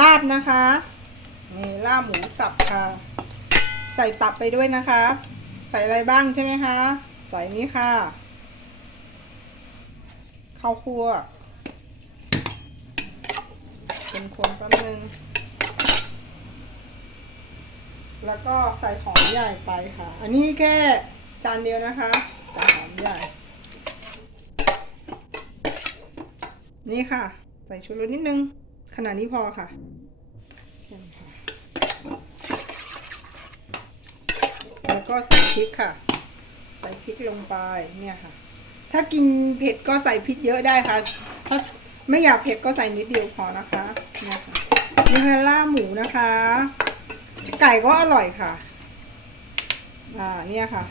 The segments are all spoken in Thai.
ลาบนะคะนี่ลาบหมูสับค่ะ ใส่ตับไปด้วยนะคะ ใส่อะไรบ้างใช่ไหมคะ ใส่นี้ค่ะข้าวคั่วเป็นคนแป๊บนึงแล้วก็ใส่หอมใหญ่ไปค่ะ อันนี้แค่จานเดียวนะคะ ใส่หอมใหญ่ นี่ค่ะ ใส่ชูรสนิดนึง ขนาดนี้พอค่ะแล้วก็ใส่พริกค่ะ ใส่พริกลงไปเนี่ยค่ะ ถ้ากินเผ็ดก็ใส่พริกเยอะได้ค่ะ ถ้าไม่อยากเผ็ดก็ใส่นิดเดียวพอนะคะเนี่ยค่ะนี่คือล่าบหมูนะคะ ไก่ก็อร่อยค่ะ อ่าเนี่ยค่ะ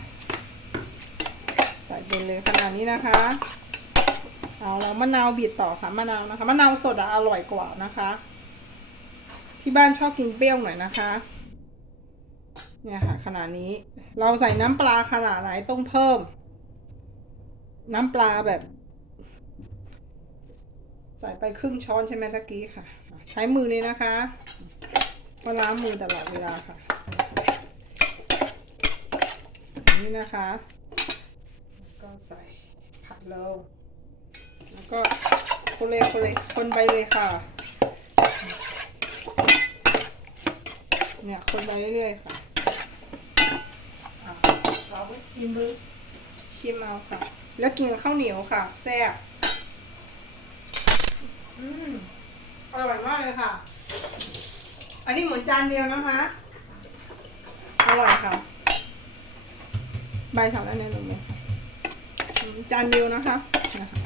ใส่ไปเลยขนาดนี้นะคะ เอาแล้วมะนาวบีบต่อค่ะมะนาวนะคะมะนาวสดออร่อยกว่านะคะ ที่บ้านชอบกินเปรี้ยวหน่อยนะคะ เนี่ยค่ะขนาดนี้ เราใส่น้ำปลาขนาดไหนต้องเพิ่ม น้ำปลาแบบ ใส่ไปครึ่งช้อนใช่ไหมตะกี้ค่ะ ใช้มือเลยนะคะก็ล้างมือตลอดเวลาค่ะนี่นะคะ ก็ใส่ผัดลง แล้วก็คนเลยคนเลยคนไปเลยค่ะ เนี่ยคนไปเรื่อยๆค่ะอะเราก็ชิมดูชิมเอาค่ะ แล้วกินกับข้าวเหนียวค่ะ แซ่บอืมอร่อยมากเลยค่ะ อันนี้เหมือนจานเดียวนะคะอร่อยค่ะ ใบสามแล้วเนี่ยลงเลยค่ะอืมจานเดียวนะคะนะคะ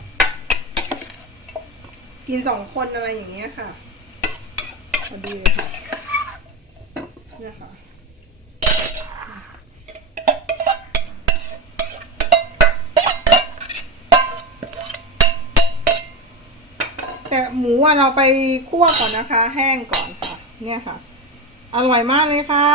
กินสองคนอะไรอย่างเงี้ยค่ะพอดีเลยค่ะเนี่ยค่ะแต่หมูอะเราไปคั่วก่อนนะคะ แห้งก่อนค่ะ เนี่ยค่ะ อร่อยมากเลยค่ะ